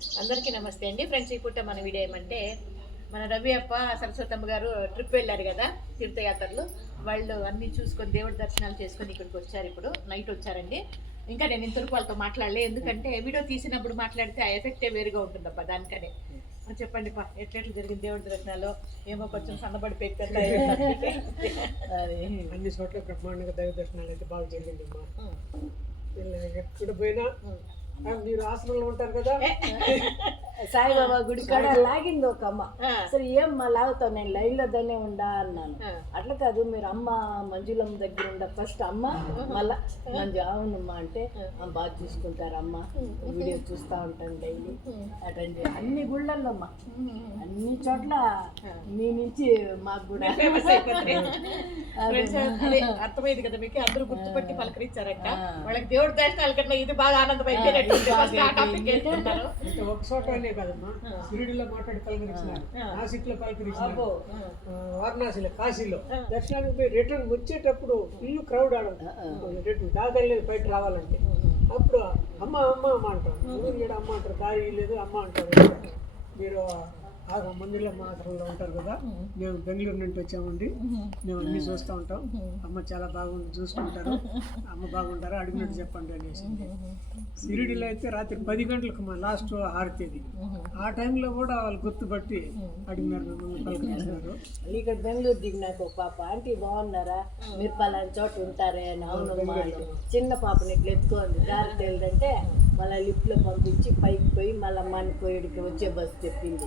అందరికీ నమస్తే అండి. ఫ్రెండ్స్ ఈ పూట మన వీడియో ఏమంటే మన రవి అప్ప సరస్వతమ్మ గారు ట్రిప్ వెళ్ళారు కదా తీర్థయాత్రలు. వాళ్ళు అన్ని చూసుకొని దేవుడి దర్శనాలు చేసుకొని ఇక్కడికి వచ్చారు ఇప్పుడు. నైట్ వచ్చారండి. ఇంకా నేను ఇంతవరకు వాళ్ళతో మాట్లాడలే. ఎందుకంటే వీడియో తీసినప్పుడు మాట్లాడితే ఆ ఎఫెక్టే వేరుగా ఉంటుందబ్బా దానికనే. చెప్పండి పా ఎట్లెట్లు జరిగింది దేవుడి దర్శనాలు ఏమో కొంచెం సన్నబడి పెట్టారు అన్ని చోట్ల బ్రహ్మాండంగా దైవ దర్శనాలు అయితే బాగా జరిగింది అమ్మా ఎక్కడ పోయినా మీరు ఆశ్రమంలో ఉంటారు కదా? సాయిబాబా గుడి కాడ లాగింది ఒక అమ్మ. సరే ఏం మా లాగుతావు నేను లైవ్లో దానే ఉండా అన్నాను. అట్లా కాదు మీరు అమ్మ మంజులమ్మ దగ్గర ఉండ ఫస్ట్ అమ్మ మళ్ళా మంజు అవునమ్మా అంటే "ఆ, బాగా చూసుకుంటారు అమ్మ వీడియో చూస్తా ఉంటాను డైలీ. అటెండ్ అన్ని గుళ్ళల్లో అమ్మ అన్ని చోట్ల మీ నుంచి మాకు కూడా. అర్థమైంది కదా మీకు. అందరూ గుర్తుపట్టి పలకరించారంట. వాళ్ళకి దేవుడి దర్శనాల కన్నా ఇది బాగా ఆనందం అయిపోయినట్టుంది. ఫస్ట్ ఆ టాపిక్ వేసుకుంటారు అంటే ఒక చోట అనే కదమ్మా. షిరిడిలో మాట్లాడి పలకరించినారు. నాసిక్లో పలకరించినారు. వారణాసిలో కాశీలో. దర్శనానికి పోయి రిటర్న్ వచ్చేటప్పుడు ఫుల్ క్రౌడ్ ఆడ రిటర్న్ దాగలేదు బయట రావాలంటే. అప్పుడు అమ్మ అమ్మ అమ్మ అంటారు. ఊరు అమ్మ అంటారు. దారి లేదు అమ్మ అంటారు. మీరు ఆ మందిలో మాత్రంలో ఉంటారు కదా మేము. బెంగళూరు నుండి వచ్చామండి. మేము. అన్ని చూస్తూ ఉంటాం. అమ్మ చాలా బాగుంది చూసుకుంటారు. అమ్మ బాగుంటారు అడిగినట్టు చెప్పండి అనేసి. సిరిడిలో అయితే రాత్రి పది గంటలకు మా లాస్ట్ ఆరుతేది. ఆ టైంలో కూడా వాళ్ళు గుర్తుపట్టి అడిగినారు మిమ్మల్ని పలకరించినారు. ఇక్కడ బెంగళూరు దిగినాక ఒక పాప ఆంటీ బాగున్నారా? మీరు పలానా చోట ఉంటారే? అని అంటే చిన్న పాపని ఇట్లా ఎత్తుకోండి దారి తెలిదంటే మళ్ళీ లిఫ్ట్లో పంపించి పైకి పోయి మళ్ళీ మణిపోయేడికి వచ్చే బస్సు చెప్పింది.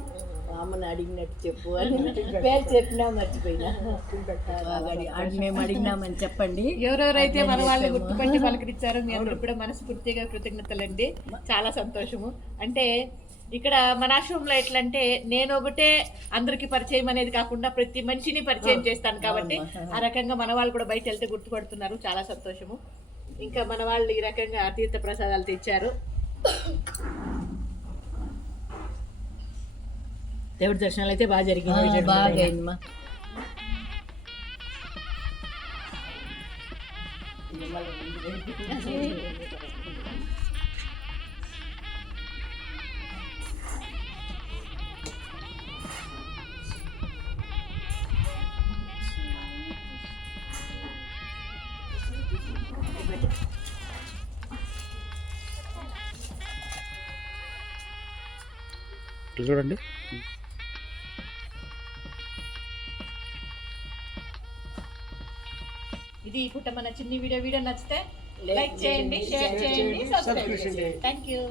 అమ్మని అడిగినట్టు చెప్పు అని పేరు చెప్పినా మర్చిపోయినా. మేము అడిగినామని చెప్పండి. ఎవరెవరైతే మన వాళ్ళని గుర్తుపట్టి పలకరించారో మీ అందరూ కూడా మనస్ఫూర్తిగా కృతజ్ఞతలండి. చాలా సంతోషము. అంటే ఇక్కడ మన ఆశ్రమంలో ఎట్లా అంటే నేను ఒకటే అందరికి పరిచయం అనేది కాకుండా ప్రతి మనిషిని పరిచయం చేస్తాను కాబట్టి ఆ రకంగా మన వాళ్ళు కూడా బయట వెళ్తే గుర్తుపడుతున్నారు. చాలా సంతోషము. ఇంకా మన వాళ్ళు ఈ రకంగా తీర్థ ప్రసాదాలు తెచ్చారు. దేవుడి దర్శనాలు అయితే బాగా జరిగింది బాగా అయిందమ్మా ఇట్లా చూడండి. ఇది ఈ పూట మన చిన్ని వీడియో. వీడియో నచ్చితే లైక్ చేయండి షేర్ చేయండి సబ్స్క్రైబ్ చేయండి. Thank you